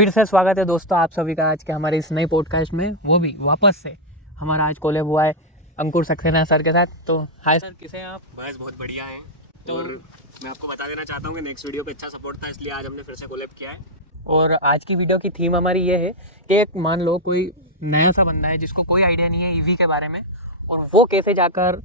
फिर से स्वागत है दोस्तों आप सभी का आज के हमारे इस नए पॉडकास्ट में, वो भी वापस से हमारा आज कोलैब हुआ है अंकुर सक्सेना सर के साथ। तो हाय सर, कैसे हैं आप? बस बहुत बढ़िया हैं। तो और मैं आपको बता देना चाहता हूँ कि नेक्स्ट वीडियो पे अच्छा सपोर्ट था, इसलिए आज हमने फिर से कोलैब किया है। और आज की वीडियो की थीम हमारी ये है कि एक मान लो कोई नया सा बंदा है जिसको कोई आइडिया नहीं है ईवी के बारे में, और वो कैसे जाकर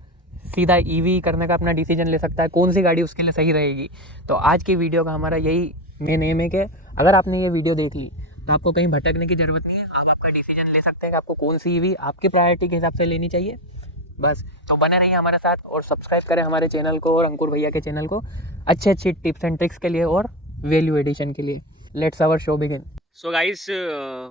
सीधा ईवी करने का अपना डिसीजन ले सकता है, कौन सी गाड़ी उसके लिए सही रहेगी। तो आज की वीडियो का हमारा यही मेन एम है कि अगर आपने ये वीडियो देख ली तो आपको कहीं भटकने की ज़रूरत नहीं है, आप आपका डिसीजन ले सकते हैं कि आपको कौन सी ईवी आपकी प्रायोरिटी के हिसाब से लेनी चाहिए। बस तो बने रहिए हमारे साथ और सब्सक्राइब करें हमारे चैनल को और अंकुर भैया के चैनल को अच्छी अच्छी टिप्स एंड ट्रिक्स के लिए और वैल्यू एडिशन के लिए। Let's our show begin. So guys,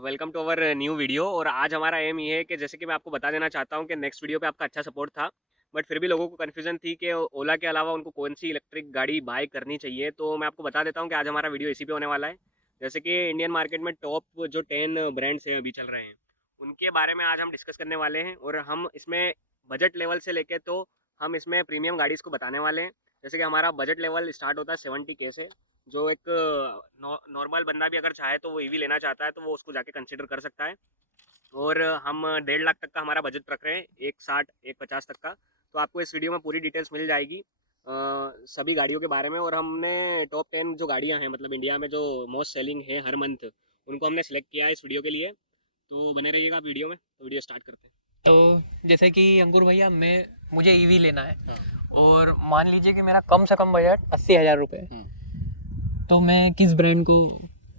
welcome to our new video. और आज हमारा एम ये है कि जैसे कि मैं आपको बता देना चाहता हूँ कि नेक्स्ट वीडियो पे आपका अच्छा सपोर्ट था, बट फिर भी लोगों को कन्फ्यूजन थी कि ओला के अलावा उनको कौन सी इलेक्ट्रिक गाड़ी बाय करनी चाहिए। तो मैं आपको बता देता हूँ कि आज हमारा वीडियो इसी पे होने वाला है। जैसे कि इंडियन मार्केट में टॉप जो 10 ब्रांड्स हैं अभी चल रहे हैं, उनके बारे में आज हम डिस्कस करने वाले हैं। और हम इसमें बजट लेवल से लेके तो हम इसमें प्रीमियम गाड़ीज़ को बताने वाले हैं। जैसे कि हमारा बजट लेवल स्टार्ट होता है 70K से, जो एक नॉर्मल बंदा भी अगर चाहे तो वो ईवी लेना चाहता है तो वो उसको जाके कंसिडर कर सकता है। और हम 1.5 लाख तक का हमारा बजट रख रहे हैं, 1.60 1.50 तक का। तो आपको इस वीडियो में पूरी डिटेल्स मिल जाएगी सभी गाड़ियों के बारे में। और हमने टॉप 10 जो गाड़ियां हैं, मतलब इंडिया में जो मोस्ट सेलिंग है हर मंथ, उनको हमने सेलेक्ट किया है इस वीडियो के लिए। तो बने रहिएगा आप वीडियो में। तो वीडियो स्टार्ट करते हैं। तो जैसे कि अंकुर भैया मुझे ईवी लेना है, हाँ। और मान लीजिए कि मेरा कम से कम बजट 80,000 रुपये है, तो मैं किस ब्रांड को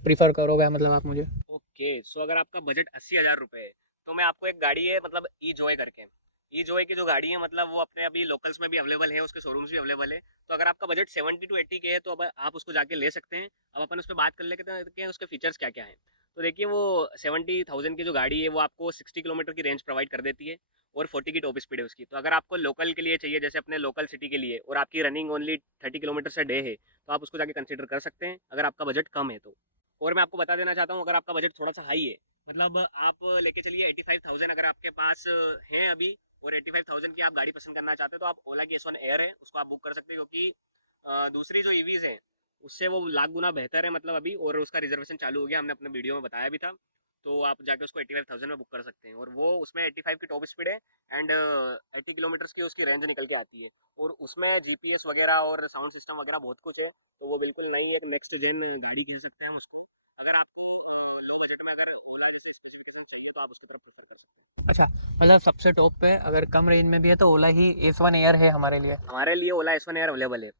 प्रीफर करोगे मतलब आप मुझे? ओके, सो अगर आपका बजट 80,000 रुपये है तो मैं आपको एक गाड़ी है, मतलब ई जॉय करके। ई जॉय की जो गाड़ी है, मतलब वो अपने अभी लोकल्स में भी अवेलेबल है, उसके शोरूम्स भी अवेलेबल है। तो अगर आपका बजट 70 to 80 के है तो अब आप उसको जाके ले सकते हैं। अब अपन उस पर बात कर लेते हैं उसके फीचर्स क्या क्या हैं। तो देखिए, वो 70,000 की जो गाड़ी है वो आपको 60 किलोमीटर की रेंज प्रोवाइड कर देती है और 40 की टॉप स्पीड है उसकी। तो अगर आपको लोकल के लिए चाहिए, जैसे अपने लोकल सिटी के लिए, और आपकी रनिंग ओनली 30 किलोमीटर से डे है, तो आप उसको जाके कंसिडर कर सकते हैं अगर आपका बजट कम है तो। और मैं आपको बता देना चाहता हूँ, अगर आपका बजट थोड़ा सा हाई है, मतलब आप लेके चलिए 85,000 अगर आपके पास है अभी, और 85,000 की आप गाड़ी पसंद करना चाहते हैं, तो आप ओला की S1 एयर है उसको आप बुक कर सकते हैं। क्योंकि दूसरी जो ईवीज है उससे वो लाख गुना बेहतर है, मतलब अभी, और उसका रिजर्वेशन चालू हो गया, हमने अपने वीडियो में बताया भी था। तो आप जाके उसको 85,000 में बुक कर सकते हैं। और वो उसमें 85 की टॉप स्पीड है एंड 80 किलोमीटर की उसकी रेंज निकल के आती है। और उसमें GPS वगैरह और साउंड सिस्टम वगैरह बहुत कुछ है। तो वो बिल्कुल नई एक नेक्स्ट जेन गाड़ी कह सकते हैं उसको। अगर आपको लो बजट में अगर ओला जैसे स्पेसिफिकेशन चाहिए तो आप उसकी तरफ प्रेफर कर सकते हैं। अच्छा, मतलब सबसे टॉप पे अगर कम रेंज में भी है तो ओला ही S1 एयर है हमारे लिए। हमारे लिए ओला S1 एयर अवेलेबल है।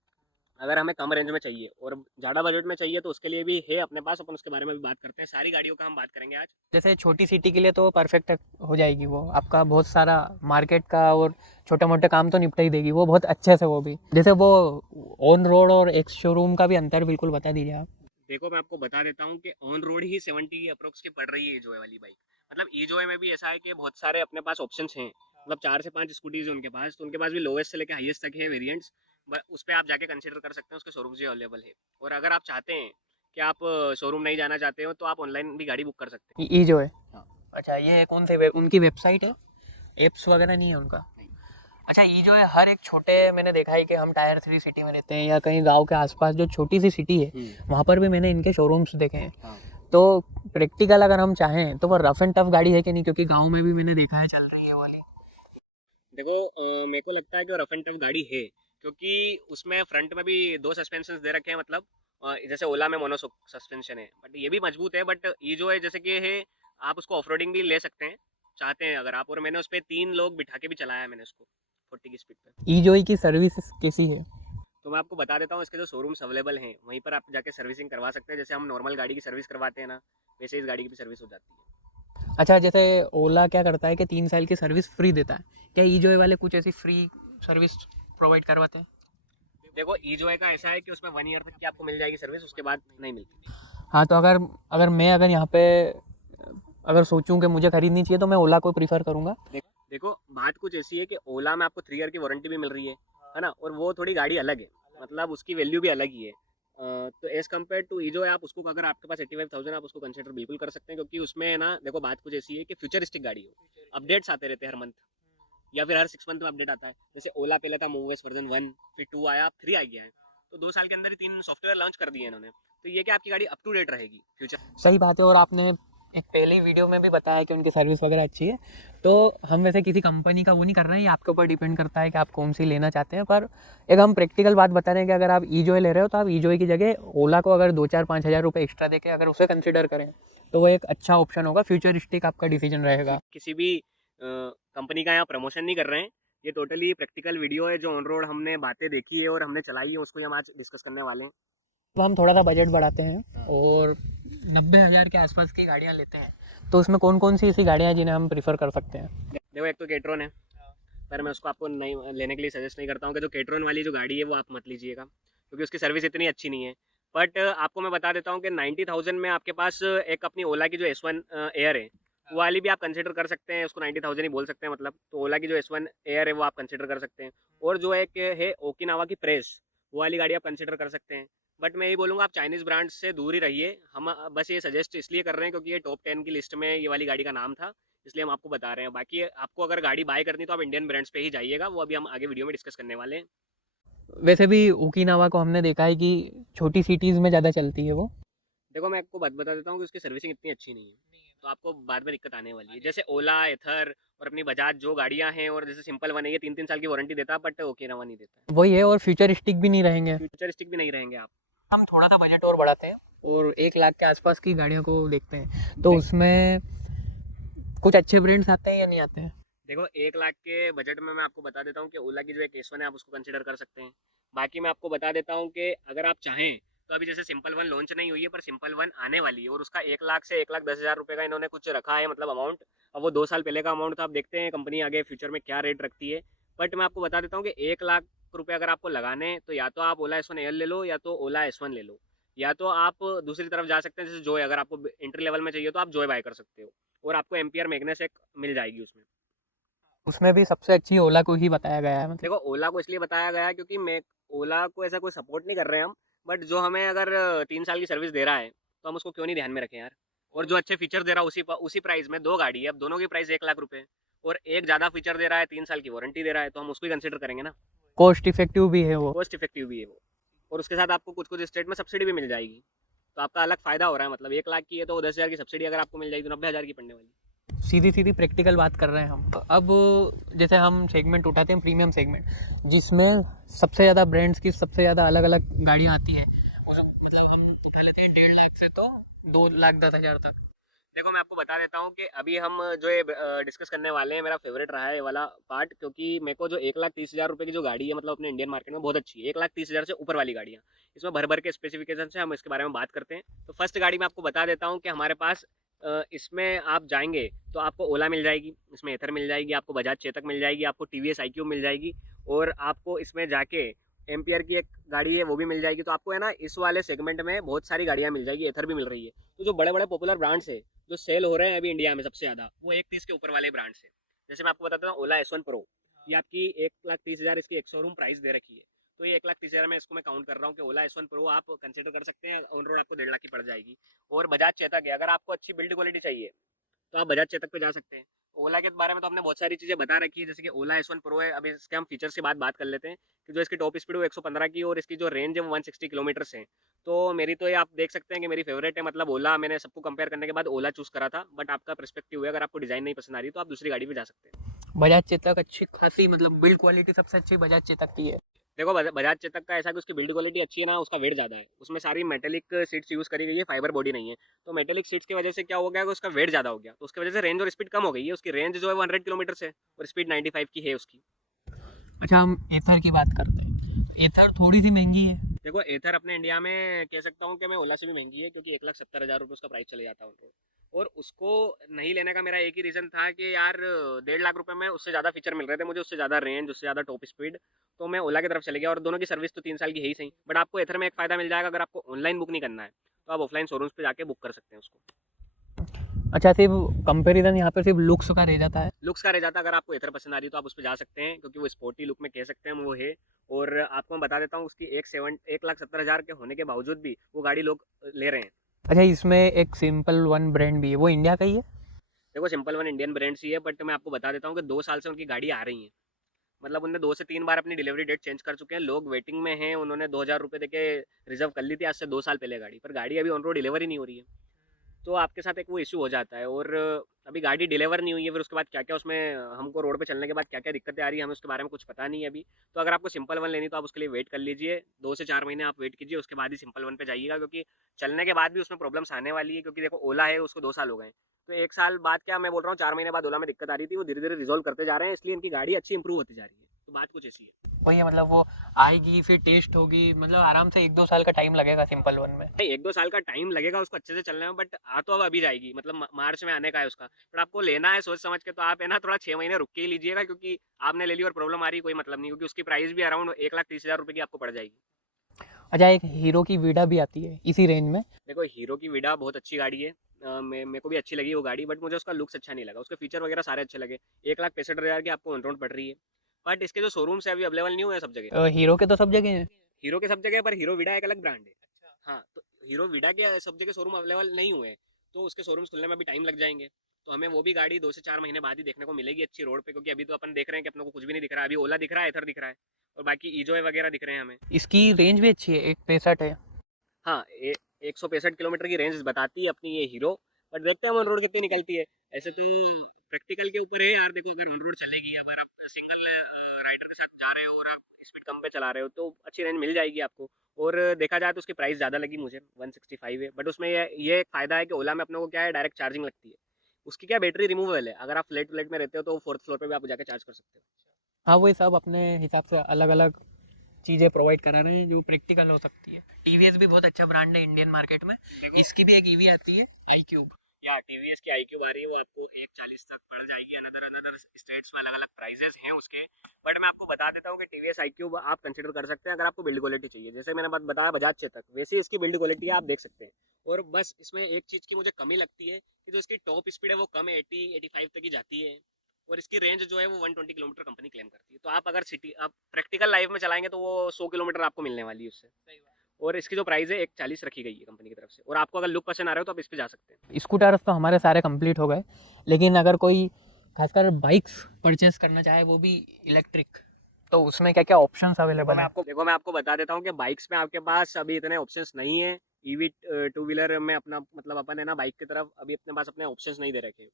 अगर हमें कम रेंज में चाहिए और ज़्यादा बजट में चाहिए तो उसके लिए भी है अपने पास, अपन उसके बारे में भी बात करते हैं। सारी गाड़ियों का हम बात करेंगे आज। जैसे छोटी सिटी के लिए तो परफेक्ट हो जाएगी, वो आपका बहुत सारा मार्केट का और छोटे मोटे काम तो निपटा ही देगी वो बहुत अच्छे से। वो भी जैसे वो ऑन रोड और एक्स शोरूम का भी अंतर बिल्कुल बता दीजिए आप। देखो, मैं आपको बता देता हूँ कि ऑन रोड ही 70 अप्रोक्स की पड़ रही है ईजॉय वाली बाइक। मतलब ईजॉय में भी ऐसा है कि बहुत सारे अपने पास ऑप्शंस हैं, मतलब 4 से 5 स्कूटीज हैं उनके पास। तो उनके पास भी लोवेस्ट से लेकर हाईएस्ट तक है वेरिएंट्स। उस पर आप जाके कंसिडर कर सकते हैं, उसके शोरूम्स भी अवेलेबल है। और अगर आप चाहते हैं कि आप शोरूम नहीं जाना चाहते हो तो आप ऑनलाइन भी गाड़ी बुक कर सकते हैं। ई जो है, हाँ। अच्छा ये कौन से उनकी वेबसाइट है, एप्स वगैरह नहीं है उनका? नहीं। अच्छा, ये जो है हर एक छोटे, मैंने देखा है कि हम टायर 3 सिटी में रहते हैं या कहीं गांव के आसपास जो छोटी सी सिटी है वहाँ पर भी मैंने इनके शोरूम्स देखे हैं। हाँ। तो प्रैक्टिकल अगर हम चाहें तो वो रफ एंड टफ गाड़ी है कि नहीं, क्योंकि गांव में भी मैंने देखा है चल रही है वाली। देखो, मेरे को लगता है कि रफ एंड टफ गाड़ी है, क्योंकि उसमें फ्रंट में भी 2 सस्पेंशन दे रखे हैं। मतलब जैसे ओला में मोनो सस्पेंशन है, बट ये भी मजबूत है। बट ये जो है जैसे कि है, आप उसको ऑफ रोडिंग भी ले सकते हैं चाहते हैं अगर आप। और मैंने उस पर 3 लोग बिठा के भी चलाया है मैंने उसको 40 की स्पीड पे। ई जोई की सर्विस कैसी है? तो मैं आपको बता देता हूँ, इसके जो शोरूम्स अवेलेबल हैं वहीं पर आप जाके सर्विसिंग करवा सकते हैं। जैसे हम नॉर्मल गाड़ी की सर्विस करवाते हैं ना, वैसे इस गाड़ी की भी सर्विस हो जाती है। अच्छा, जैसे ओला क्या करता है कि 3 साल की सर्विस फ्री देता है, क्या ई जोई वाले कुछ ऐसी फ्री सर्विस प्रोवाइड करवाते हैं? देखो, ई जो है का ऐसा है कि उसमें 1 ईयर तक की आपको मिल जाएगी सर्विस, उसके बाद नहीं मिलती। हाँ, तो अगर यहाँ पे अगर सोचूं कि मुझे खरीदनी चाहिए तो मैं ओला को प्रीफर करूँगा। देखो, बात कुछ ऐसी है कि ओला में आपको 3 ईयर की वारंटी भी मिल रही है ना, और वो थोड़ी गाड़ी अलग है, मतलब उसकी वैल्यू भी अलग ही है। तो एज़ कम्पेयर टू ईजो है, आप उसको अगर आपके पास 85,000 आप उसको कंसिडर बिल्कुल कर सकते हैं। क्योंकि उसमें है ना, देखो बात कुछ ऐसी है कि फ्यूचरिस्टिक गाड़ी है, अपडेट्स आते रहते हैं हर मंथ या फिर हर 6 मंथ में अपडेट आता है। जैसे ओला पहले था मूव एस वर्जन 1, फिर 2 आया, अब 3 आ गया है। तो 2 साल के अंदर ही 3 सॉफ्टवेयर लॉन्च कर दिए इन्होंने। तो ये कि आपकी गाड़ी अप टू डेट रहेगी फ्यूचर। सही बात है। और आपने एक पहले वीडियो में भी बताया कि उनकी सर्विस वगैरह अच्छी है। तो हम वैसे किसी कंपनी का वो नहीं कर रहे हैं, ये आपके ऊपर डिपेंड करता है कि आप कौन सी लेना चाहते हैं। पर एक हम प्रैक्टिकल बात बता रहे हैं कि अगर आप ईजॉय ले रहे हो तो आप ईजॉय की जगह ओला को अगर 2-4-5 हज़ार रुपये एक्स्ट्रा देके अगर उसे कंसिडर करें तो वो एक अच्छा ऑप्शन होगा, फ्यूचरिस्टिक आपका डिसीजन रहेगा। किसी भी कंपनी का यहाँ प्रमोशन नहीं कर रहे हैं, ये टोटली प्रैक्टिकल वीडियो है जो ऑन रोड हमने बातें देखी है और हमने चलाई है, उसको ही हम आज डिस्कस करने वाले हैं। तो हम थोड़ा सा बजट बढ़ाते हैं और 90,000 के आसपास की गाड़ियाँ लेते हैं, तो उसमें कौन कौन सी ऐसी गाड़ियाँ हैं जिन्हें हम प्रीफर कर सकते हैं? देखो, एक तो केट्रॉन है, पर मैं उसको आपको नहीं लेने के लिए सजेस्ट नहीं करता हूँ कि जो केट्रॉन वाली जो गाड़ी है वो आप मत लीजिएगा, क्योंकि उसकी सर्विस इतनी अच्छी नहीं है। बट आपको मैं बता देता हूँ कि 90,000 में आपके पास एक अपनी ओला की जो S1 एयर है वो वाली भी आप कंसिडर कर सकते हैं, उसको 90,000 ही बोल सकते हैं मतलब। तो ओला की जो S1 एयर है वो आप कंसिडर कर सकते हैं। और जो एक है ओकिनावा की प्रेस, वो वाली गाड़ी आप कंसिडर कर सकते हैं। बट मैं यही बोलूँगा, आप चाइनीज़ ब्रांड से दूर ही रहिए। हम बस ये सजेस्ट इसलिए कर रहे हैं क्योंकि ये टॉप 10 की लिस्ट में ये वाली गाड़ी का नाम था, इसलिए हम आपको बता रहे हैं। बाकी आपको अगर गाड़ी बाय करनी तो आप इंडियन ब्रांड्स पे ही जाइएगा, वो अभी हम आगे वीडियो में डिस्कस करने वाले हैं। वैसे भी ओकिनावा को हमने देखा है कि छोटी सिटीज़ में ज़्यादा चलती है वो। देखो, मैं आपको बात बता देता हूँ कि उसकी सर्विसिंग इतनी अच्छी नहीं है, तो आपको बाद में दिक्कत आने वाली है। जैसे ओला, एथर और अपनी बजाज जो गाड़ियाँ हैं, और जैसे सिंपल वन है, ये 3-3 साल की वारंटी देता है, बट ओकिनावा नहीं देता वही है, और फ्यूचरिस्टिक भी नहीं रहेंगे। है। फ्यूचरिस्टिक भी नहीं रहेंगे आप। हम थोड़ा सा बजट और बढ़ाते हैं और 1 लाख के आसपास की गाड़ियों को देखते हैं, तो उसमें कुछ अच्छे ब्रांड्स आते हैं या नहीं आते हैं? देखो, 1 लाख के बजट में मैं आपको बता देता हूँ कि ओला की जो एक S1 है आप उसको कंसिडर कर सकते हैं। बाकी मैं आपको बता देता हूँ कि अगर आप चाहें तो अभी जैसे सिंपल वन लॉन्च नहीं हुई है, पर सिंपल वन आने वाली है, और उसका 1 लाख से 1,10,000 रुपये का इन्होंने कुछ रखा है, मतलब अमाउंट। अब वो 2 साल पहले का अमाउंट था, अब देखते हैं कंपनी आगे फ्यूचर में क्या रेट रखती है। बट मैं आपको बता देता हूँ कि 1 लाख रुपये अगर आपको लगाने हैं, तो या तो आप ओला S1 एयर ले लो, या तो ओला S1 ले लो, या तो आप दूसरी तरफ जा सकते हैं जैसे जोय। अगर आपको एंट्री लेवल में चाहिए तो आप जोय बाय कर सकते हो, और आपको एम्पियर मैग्नेस एक मिल जाएगी उसमें। उसमें भी सबसे अच्छी ओला को ही बताया गया है, मतलब। देखो, ओला को इसलिए बताया गया है क्योंकि मैं ओला को ऐसा कोई सपोर्ट नहीं कर रहे हैं हम, बट जो हमें अगर 3 साल की सर्विस दे रहा है तो हम उसको क्यों नहीं ध्यान में रखें यार। और जो अच्छे फीचर दे रहा है उसी प्राइस में 2 गाड़ी है, अब दोनों की प्राइस 1 लाख रुपए, और एक ज़्यादा फीचर दे रहा है, 3 साल की वारंटी दे रहा है, तो हम उसको ही कंसिडर करेंगे ना। कॉस्ट इफेक्टिव भी है वो। कॉस्ट इफेक्टिव भी है वो, और उसके साथ आपको कुछ कुछ स्टेट में सब्सिडी भी मिल जाएगी, तो आपका अलग फायदा हो रहा है। मतलब 1 लाख की है तो 10,000 की सब्सिडी अगर आपको मिल जाएगी तो 90,000 की पड़ने वाली। सीधी सीधी प्रैक्टिकल बात कर रहे हैं हम। अब जैसे हम सेगमेंट उठाते हैं प्रीमियम सेगमेंट, जिसमें सबसे ज़्यादा ब्रांड्स की सबसे ज़्यादा अलग अलग गाड़ियाँ आती हैं, उस मतलब हम उठा लेते हैं 1.5 लाख से तो 2,10,000 तक। देखो, मैं आपको बता देता हूँ कि अभी हम जो ये डिस्कस करने वाले हैं, मेरा फेवरेट रहा है ये वाला पार्ट, क्योंकि मेरे को जो 1,30,000 रुपये की जो गाड़ी है, मतलब अपने इंडियन मार्केट में बहुत अच्छी है। 1,30,000 से ऊपर वाली गाड़ियाँ, इसमें भर भर के स्पेसिफिकेशन से हम इसके बारे में बात करते हैं। तो फर्स्ट गाड़ी मैं आपको बता देता हूँ कि हमारे पास इसमें आप जाएंगे तो आपको ओला मिल जाएगी, इसमें एथर मिल जाएगी, आपको बजाज चेतक मिल जाएगी, आपको TVS iQ मिल जाएगी, और आपको इसमें जाके एम्पियर की एक गाड़ी है वो भी मिल जाएगी। तो आपको है ना, इस वाले सेगमेंट में बहुत सारी गाड़ियाँ मिल जाएगी, एथर भी मिल रही है। तो जो बड़े बड़े पॉपुलर ब्रांड्स है जो सेल हो रहे हैं अभी इंडिया में सबसे ज़्यादा, वो 1,30 के ऊपर वाले ब्रांड्स है। जैसे मैं आपको बताता हूँ, ओला S1 Pro, ये आपकी 1,30,000 इसकी एक शोरूम प्राइस दे रखी है। तो ये 1,30,000 में इसको मैं काउंट कर रहा हूँ कि ओला S1 Pro आप कंसिडर कर सकते हैं। ऑन रोड आपको 1.5 लाख की पड़ जाएगी। और बजाज चेतक है, अगर आपको अच्छी बिल्ड क्वालिटी चाहिए तो आप बजाज चेतक पे जा सकते हैं। ओला के बारे में तो हमने बहुत सारी चीज़ें बता रखी है, जैसे कि ओला S1 Pro है। अभी इसके हम फीचर्स के बाद बात कर लेते हैं कि जो इसकी टॉप स्पीड है वो 115 की, और इसकी जो रेंज है वो 160 किलोमीटर्स है। तो मेरी तो ये आप देख सकते हैं कि मेरी फेवरेट है, मतलब ओला। मैंने सबको कंपेयर करने के बाद ओला चूज़ करा था, बट आपका पर्सपेक्टिव है, अगर आपको डिज़ाइन नहीं पसंद आ रही तो आप दूसरी गाड़ी पे जा सकते हैं। बजाज चेतक अच्छी खासी, मतलब बिल्ड क्वालिटी सबसे अच्छी बजाज चेतक की है। देखो, बजाज चेतक का ऐसा कि उसकी बिल्ड क्वालिटी अच्छी है ना, उसका वेट ज़्यादा है, उसमें सारी मेटेलिक सीट्स यूज़ करी गई है, फाइबर बॉडी नहीं है। तो मेटेलिक सीट्स की वजह से क्या हो गया कि उसका वेट ज़्यादा हो गया, तो उसकी वजह से रेंज और स्पीड कम हो गई है। उसकी रेंज जो है 100 किलोमीटर है, और स्पीड 95 की है उसकी। अच्छा, हम एथर की बात करते हैं। एथर थोड़ी सी महंगी है। देखो, एथर अपने इंडिया में कह सकता हूँ कि मैं ओला से भी महंगी है, क्योंकि 1,70,000 रुपये उसका प्राइस चले जाता है उनको। और उसको नहीं लेने का मेरा एक ही रीज़न था कि यार 1.5 लाख रुपए में उससे ज़्यादा फीचर मिल रहे थे मुझे, उससे ज़्यादा रेंज, उससे ज़्यादा टॉप स्पीड। तो मैं ओला की तरफ चले गया, और दोनों की सर्विस तो 3 साल की है ही सही। बट आपको एथर में एक फ़ायदा मिल जाएगा, अगर आपको ऑनलाइन बुक नहीं करना है तो आप ऑफलाइन शोरूम्स पे जाके बुक कर सकते हैं उसको। अच्छा, सिर्फ कंपैरिजन यहाँ पर सिर्फ लुक्स का रह जाता है। लुक्स का रह जाता है, अगर आपको एथर पसंद आ रही है तो आप उस पर जा सकते हैं, क्योंकि वो स्पोर्टी लुक में कह सकते हैं हम वो है। और आपको मैं बता देता हूँ, उसकी 1,70,000 के होने के बावजूद भी वो गाड़ी लोग ले रहे हैं। अच्छा, इसमें एक सिंपल वन ब्रांड भी है, वो इंडिया का ही है? देखो, सिंपल वन इंडियन ब्रांड्स ही है, बट मैं आपको बता देता हूँ कि 2 साल से उनकी गाड़ी आ रही है। मतलब उनने 2 से 3 बार अपनी डिलीवरी डेट चेंज कर चुके हैं, लोग वेटिंग में हैं, उन्होंने 2000 रुपये देके रिजर्व कर ली थी आज से 2 साल पहले गाड़ी, पर गाड़ी अभी ऑन रोड डिलीवर ही नहीं हो रही है। तो आपके साथ एक वो इश्यू हो जाता है, और अभी गाड़ी डिलीवर नहीं हुई है, फिर उसके बाद क्या-क्या उसमें हमको रोड पे चलने के बाद क्या-क्या दिक्कतें आ रही है, हमें उसके बारे में कुछ पता नहीं है अभी। तो अगर आपको सिंपल वन लेनी तो आप उसके लिए वेट कर लीजिए, 2 से 4 महीने आप वेट कीजिए, उसके बाद ही सिंपल वन पे जाइएगा, क्योंकि चलने के बाद भी उसमें प्रॉब्लम्स आने वाली है, क्योंकि देखो ओला है उसको 2 साल हो गए हैं। तो 1 साल बाद क्या मैं बोल रहा हूँ, 4 महीने बाद ओला में दिक्कत आ रही थी, वो धीरे-धीरे रिज़ॉल्व करते जा रहे हैं, इसलिए इनकी गाड़ी अच्छी इंप्रूव होती जा रही है। तो बात कुछ ऐसी है। वही है, मतलब वो आएगी फिर टेस्ट होगी, मतलब आराम से 1-2 साल का टाइम लगेगा सिंपल वन में। नहीं, 1-2 साल का टाइम लगेगा उसको अच्छे से चलने में, बट आ तो अब अभी जाएगी, मतलब मार्च में आने का है उसका। बट आपको लेना है सोच समझ के, तो आप है ना थोड़ा 6 महीने रुक के ही लीजिएगा, क्योंकि आपने ले ली और प्रॉब्लम आ रही है, कोई मतलब नहीं, क्योंकि उसकी प्राइस भी अराउंड 1,30,000 रुपये की आपको पड़ जाएगी। अच्छा, एक हीरो की वीडा भी आती है इसी रेंज में। देखो हीरो की विडा बहुत अच्छी गाड़ी है, मेरे को भी अच्छी लगी वो गाड़ी, बट मुझे उसका लुक्स अच्छा नहीं लगा, उसके फीचर वगैरह सारे अच्छे लगे। 1,65,000 की आपको ऑन रोड पड़ रही है, बट इसके जो शोरूम्स है अभी अवेलेबल नहीं हुए हैं सब जगह। हीरो के तो सब जगह हैं। हीरो के सब जगह, पर हीरो विडा एक अलग ब्रांड है। हाँ, तो हीरो विडा के सब जगह शोरूम अवेलेबल नहीं हुए हैं, तो उसके शोरूम्स खुलने में भी टाइम लग जाएंगे। तो हमें वो भी गाड़ी 2 से 4 महीने बाद ही देखने को मिलेगी अच्छी रोड पे, क्योंकि अभी तो अपन देख रहे हैं कि अपने को कुछ भी नहीं दिख रहा है। अभी ओला दिख रहा है, एथर दिख रहा है, और बाकी ईजोय वगैरह दिख रहे हैं हमें। इसकी रेंज भी अच्छी है, 165 है। हाँ, 165 किलोमीटर की रेंज बताती है अपनी ये हीरो, बट देखते हैं हम ऑन रोड कितनी निकलती है। ऐसे तो प्रैक्टिकल के ऊपर है यार, देखो अगर ऑन रोड चलेगी, अगर आप सिंगल राइडर के साथ जा रहे हो और आप स्पीड कम पे चला रहे हो, तो अच्छी रेंज मिल जाएगी आपको। और देखा जाए तो उसकी प्राइस ज़्यादा लगी मुझे, 165 है, बट उसमें ये एक फ़ायदा है कि ओला में अपने को क्या है, डायरेक्ट चार्जिंग लगती है। उसकी क्या बैटरी रिमूवेबल है, अगर आप फ्लैट व्लैट में रहते हो तो 4th फ्लोर पे भी आप जाके चार्ज कर सकते हो। हाँ, वही सब अपने हिसाब से अलग अलग चीज़ें प्रोवाइड करा रहे हैं जो प्रैक्टिकल हो सकती है। टीवीएस भी बहुत अच्छा ब्रांड है इंडियन मार्केट में। देखो इसकी भी एक ईवी आती है, आई क्यूब। या टीवीएस की iQube आ रही है, वो आपको 140 तक पड़ जाएगी। अनदर अनदर स्टेट्स में अलग अलग प्राइजेस हैं उसके, बट मैं आपको बता देता हूँ कि टीवीएस iQube आप कंसिडर कर सकते हैं अगर आपको बिल्ड क्वालिटी चाहिए। जैसे मैंने बात बताया बजाज चेतक, वैसे इसकी बिल्ड क्वालिटी आप देख सकते हैं। और बस इसमें एक चीज़ की मुझे कमी लगती है कि जो इसकी टॉप स्पीड है वो कम 80-85 तक ही जाती है, और इसकी रेंज जो है वो 120 किलोमीटर कंपनी क्लेम करती है। तो आप अगर सिटी आप प्रैक्टिकल लाइफ में चलाएंगे तो वो 100 किलोमीटर आपको मिलने वाली है उससे। सही बात। और इसकी जो प्राइस है 140 रखी गई है कंपनी की तरफ से, और आपको अगर लुक पसंद आ रहा हो तो आप इस पे जा सकते हैं। स्कूटर्स तो हमारे सारे कंप्लीट हो गए, लेकिन अगर कोई खासकर बाइक्स परचेस करना चाहे वो भी इलेक्ट्रिक, तो उसमें क्या क्या ऑप्शंस अवेलेबल है? मैं आपको बता देता हूँ कि बाइक्स में आपके पास अभी इतने ऑप्शंस नहीं है। ईवी टू व्हीलर में अपना मतलब अपन है ना बाइक की तरफ अभी अपने पास अपने ऑप्शंस नहीं दे रखे।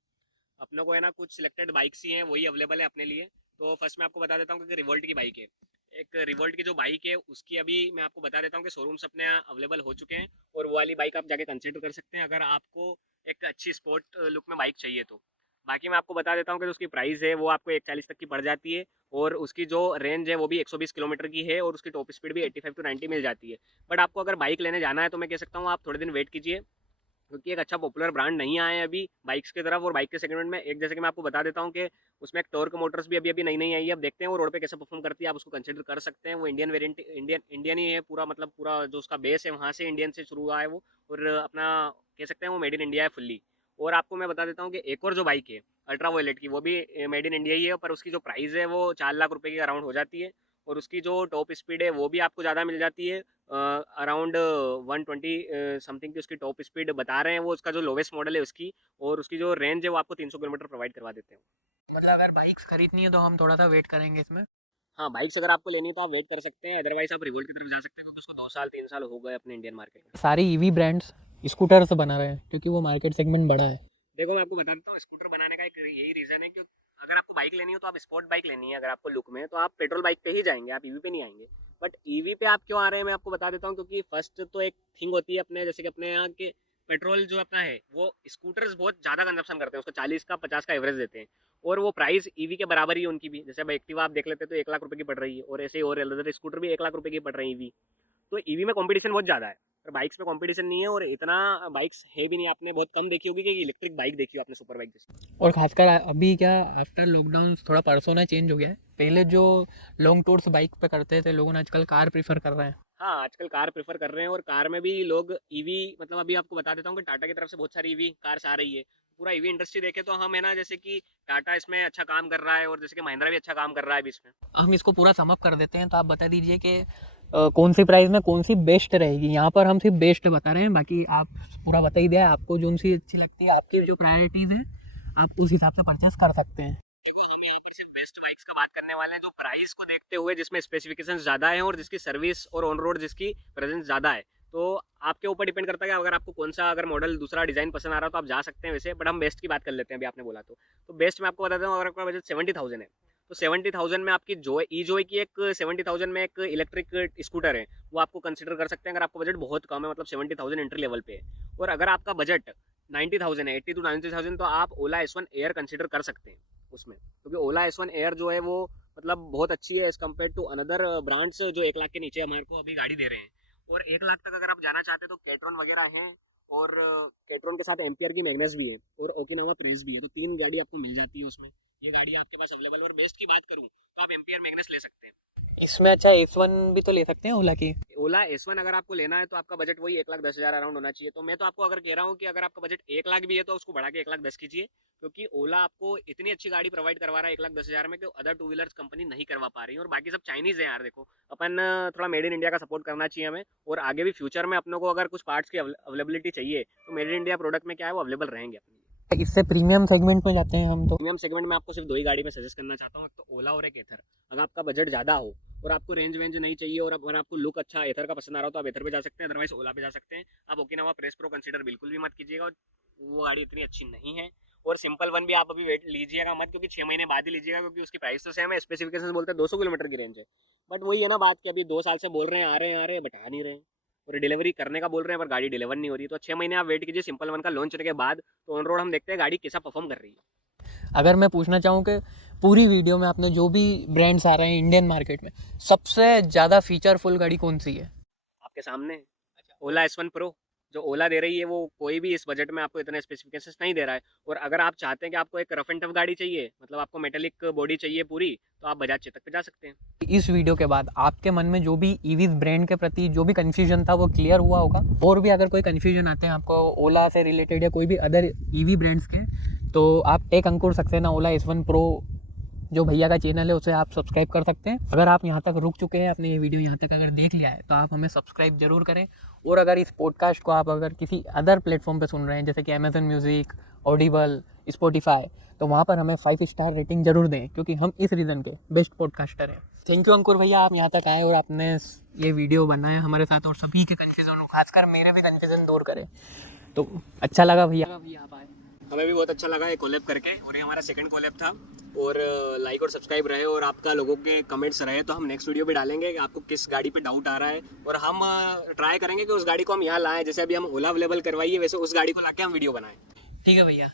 अपने को है ना कुछ सिलेक्टेड बाइक्स ही हैं, वही अवेलेबल है अपने लिए। तो फर्स्ट मैं आपको बता देता हूँ कि रिवोल्ट की बाइक है। एक रिवोल्ट की जो बाइक है उसकी अभी मैं आपको बता देता हूँ कि शोरूम्स अपने यहाँ अवेलेबल हो चुके हैं, और वो वाली बाइक आप जाके कंसिडर कर सकते हैं अगर आपको एक अच्छी स्पोर्ट लुक में बाइक चाहिए तो। बाकी मैं आपको बता देता हूँ कि जो उसकी प्राइस है वो आपको 140 तक की पड़ जाती है, और उसकी जो रेंज है वो भी 120 किलोमीटर की है, और उसकी टॉप स्पीड भी 85 टू 90 मिल जाती है। बट आपको अगर बाइक लेने जाना है तो मैं कह सकता हूँ आप थोड़े दिन वेट कीजिए, क्योंकि एक अच्छा पॉपुलर ब्रांड नहीं आया है अभी बाइक्स की तरफ। और बाइक के सेगमेंट में एक जैसे कि मैं आपको बता देता हूँ कि उसमें एक टॉर्क मोटर्स भी अभी अभी नई नई आई है। अब देखते हैं वो रोड पे कैसे परफॉर्म करती है, आप उसको कंसिडर कर सकते हैं। वो इंडियन वेरिएंट इंडियन ही है पूरा, मतलब पूरा जो उसका बेस है वहाँ से इंडियन से शुरू हुआ है वो, और अपना कह सकते हैं वो मेड इन इंडिया है फुल्ली। और आपको मैं बता देता हूँ कि एक और जो बाइक है अल्ट्रा वायलेट की, वो भी मेड इन इंडिया ही है, पर उसकी जो प्राइस है वो 4 लाख रुपए के अराउंड हो जाती है, और उसकी जो टॉप स्पीड है वो भी आपको ज़्यादा मिल जाती है। अराउंड 120 समथिंग की उसकी टॉप स्पीड बता रहे हैं वो, उसका जो लोवेस्ट मॉडल है उसकी, और उसकी जो रेंज है वो आपको 300 किलोमीटर प्रोवाइड करवा देते हैं। मतलब अगर बाइक्स खरीदनी है तो हम थोड़ा सा वेट करेंगे इसमें। हाँ, बाइक्स अगर आपको लेनी है तो आप वेट कर सकते हैं, अदरवाइज आप रिवोल्ट की तरफ जा सकते हैं, क्योंकि उसको 2 साल 3 साल हो गए अपने इंडियन मार्केट में। सारी ईवी ब्रांड्स स्कूटर्स बना रहे हैं क्योंकि वो मार्केट सेगमेंट बड़ा है। देखो मैं आपको बता देता हूँ, स्कूटर बनाने का एक यही रीज़न है कि अगर आपको बाइक लेनी हो तो आप स्पोर्ट बाइक लेनी है, अगर आपको लुक में, तो आप पेट्रोल बाइक पे ही जाएंगे, आप ईवी पे नहीं आएंगे। बट ईवी पे आप क्यों आ रहे हैं मैं आपको बता देता हूँ, क्योंकि फर्स्ट तो एक थिंग होती है अपने जैसे कि अपने यहाँ के पेट्रोल जो अपना है वो स्कूटर्स बहुत ज़्यादा कंजप्शन करते हैं, उसको 40 का 50 का एवरेज देते हैं, और वो प्राइस ईवी के बराबर ही उनकी भी। जैसे अब एक्टिवा आप देख लेते हैं तो 1 लाख रुपए की पड़ रही है, और ऐसे ही और अदर स्कूटर भी 1 लाख रुपए की पड़ रही है ईवी। तो ईवी में कंपटीशन बहुत ज़्यादा है, पर बाइक्स में कंपटीशन नहीं है, और इतना बाइक्स है भी नहीं। आपने बहुत कम देखी होगी कि इलेक्ट्रिक बाइक देखी हो आपने, सुपर बाइक जैसी। और खासकर अभी क्या, आफ्टर लॉकडाउन थोड़ा पर्सोना चेंज हो गया है। पहले जो लॉन्ग टूर्स बाइक पे करते थे लोग, आजकल कार प्रीफर कर रहे हैं। हाँ, आजकल कार प्रेफर कर रहे हैं, और कार में भी लोग ईवी, मतलब अभी आपको बता देता हूँ कि टाटा की तरफ से बहुत सारी ईवी कार्स आ रही है। पूरा ईवी इंडस्ट्री देखे तो हम है ना, जैसे कि टाटा इसमें अच्छा काम कर रहा है, और जैसे कि महिंद्रा भी अच्छा काम कर रहा है अभी इसमें। हम इसको पूरा समअप कर देते हैं, तो आप बता दीजिए कि कौन सी प्राइस में कौन सी बेस्ट रहेगी। यहाँ पर हम सिर्फ बेस्ट बता रहे हैं, बाकी आप पूरा बता ही दिया। आपको जो सी अच्छी लगती है, आपकी जो प्रायोरिटीज़ हैं, आप उस हिसाब से परचेस कर सकते हैं। बेस्ट बाइक्स पे बात करने वाले हैं जो प्राइस को देखते हुए जिसमें स्पेसिफिकेशन ज़्यादा है और जिसकी सर्विस और ऑन रोड जिसकी प्रेजेंस ज़्यादा है। तो आपके ऊपर डिपेंड करता है कि अगर आपको कौन सा अगर मॉडल दूसरा डिज़ाइन पसंद आ रहा हो तो आप जा सकते हैं वैसे, बट हम बेस्ट की बात कर लेते हैं अभी आपने बोला तो बेस्ट मैं आपको बताता हूँ। अगर आपका बजट 70,000 है तो 70,000 में आपकी जोय ई जोय की एक 70,000 में एक इलेक्ट्रिक स्कूटर है, वो आपको कंसिडर कर सकते हैं अगर आपका बजट बहुत कम है, मतलब 70,000 एंट्री लेवल पे है। और अगर आपका बजट 90,000 है, 80 to 90,000, तो आप ओला S1 एयर कंसिडर कर सकते हैं उसमें, क्योंकि ओला S1 एयर जो है वो मतलब बहुत अच्छी है as compare to another brands जो 1 लाख के नीचे हमारे को अभी गाड़ी दे रहे हैं। और 1 लाख तक अगर आप जाना चाहते हैं तो कैट्रॉन वगैरह हैं, और कैट्रॉन के साथ एम्पियर की मैग्नस भी है और ओकिनावा प्रेस भी है, तो 3 गाड़ी आपको मिल जाती है उसमें। ये गाड़ी आपके पास अवेलेबल है। और बेस्ट की बात करूँ तो आप एम्पियर मैग्नस ले सकते हैं। इसमें अच्छा S1 भी तो ले सकते हैं ओला की। ओला S1 अगर आपको लेना है तो आपका बजट वही 1,10,000 अराउंड होना चाहिए। तो मैं तो आपको अगर कह रहा हूँ कि अगर आपका बजट 1 लाख भी है तो उसको बढ़ा के 1,10,000 कीजिए, क्योंकि ओला आपको इतनी अच्छी गाड़ी प्रोवाइड करवा रहा है 1,10,000 में कि अदर टू व्हीलर्स कंपनी नहीं करवा पा रही है। और बाकी सब चाइनीज है यार। देखो अपन थोड़ा मेड इन इंडिया का सपोर्ट करना चाहिए हमें, और आगे भी फ्यूचर में अपनों को अगर कुछ पार्ट्स की अवेलेबिलिटी चाहिए तो मेड इन इंडिया प्रोडक्ट में क्या है वो अवेलेबल रहेंगे अपनी। इससे प्रीमियम सेगमेंट में जाते हैं हम तो। प्रीमियम सेगमेंट में आपको सिर्फ 2 ही गाड़ी में सजेस्ट करना चाहता हूँ, एक तो ओला और एक एथर। अगर आपका बजट ज़्यादा हो और आपको रेंज वेंज नहीं चाहिए और अगर आपको लुक अच्छा एथर का पसंद आ रहा हो तो आप एथर पे जा सकते हैं, अदरवाइज ओला पे जा सकते हैं। आप ओकिनावा प्रेस प्रो कंसीडर बिल्कुल भी मत कीजिएगा, वो गाड़ी इतनी अच्छी नहीं है। और सिंपल वन भी आप अभी वेट लीजिएगा मत, क्योंकि 6 महीने बाद ही लीजिएगा, क्योंकि उसकी प्राइस तो सेम है, स्पेसिफिकेशन बोलते हैं 200 किलोमीटर की रेंज है। बट वही है ना बात कि अभी 2 साल से बोल रहे हैं आ रहे हैं बट आ नहीं रहे हैं, और डिलीवरी करने का बोल रहे हैं पर गाड़ी डिलीवर नहीं हो रही। तो 6 महीने आप वेट कीजिए सिंपल वन का लॉन्च होने के बाद, तो ऑन रोड हम देखते हैं गाड़ी कैसा परफॉर्म कर रही है। अगर मैं पूछना चाहूँ कि पूरी वीडियो में आपने जो भी ब्रांड्स आ रहे हैं इंडियन मार्केट में, सबसे ज़्यादा फीचरफुल गाड़ी कौन सी है? आपके सामने ओला S1 प्रो जो ओला दे रही है, वो कोई भी इस बजट में आपको इतने स्पेसिफिकेशंस नहीं दे रहा है। और अगर आप चाहते हैं कि आपको एक रफ एंड टफ गाड़ी चाहिए, मतलब आपको मेटेलिक बॉडी चाहिए पूरी, तो आप बजाज चेतक पे जा सकते हैं। इस वीडियो के बाद आपके मन में जो भी ईवीज ब्रांड के प्रति जो भी कन्फ्यूजन था वो क्लियर हुआ होगा। और भी अगर कोई कन्फ्यूजन आते हैं आपको ओला से रिलेटेड या कोई भी अदर ईवी ब्रांड्स के, तो आप एक अंकुर सक्सेना ओला S1 प्रो जो भैया का चैनल है उसे आप सब्सक्राइब कर सकते हैं। अगर आप यहाँ तक रुक चुके हैं, आपने ये वीडियो यहाँ तक अगर देख लिया है, तो आप हमें सब्सक्राइब जरूर करें। और अगर इस पॉडकास्ट को आप अगर किसी अदर प्लेटफॉर्म पे सुन रहे हैं, जैसे कि अमेजन म्यूज़िक, ऑडिबल, स्पॉटिफाई, तो वहाँ पर हमें 5 स्टार रेटिंग जरूर दें, क्योंकि हम इस रीज़न के बेस्ट पॉडकास्टर हैं। थैंक यू अंकुर भैया, आप यहाँ तक आए और आपने ये वीडियो बनाया हमारे साथ और सभी के कन्फ्यूज़न को, खासकर मेरे भी कन्फ्यूज़न दूर करें, तो अच्छा लगा भैया आप आए। हमें भी बहुत अच्छा लगा ये कोलैब करके, और ये हमारा सेकंड कोलैब था। और लाइक और सब्सक्राइब रहे और आपका लोगों के कमेंट्स रहे, तो हम नेक्स्ट वीडियो भी डालेंगे कि आपको किस गाड़ी पे डाउट आ रहा है, और हम ट्राई करेंगे कि उस गाड़ी को हम यहाँ लाएं। जैसे अभी हम ओला अवेलेबल करवाइए, वैसे उस गाड़ी को लाके हम वीडियो बनाएं। ठीक है भैया।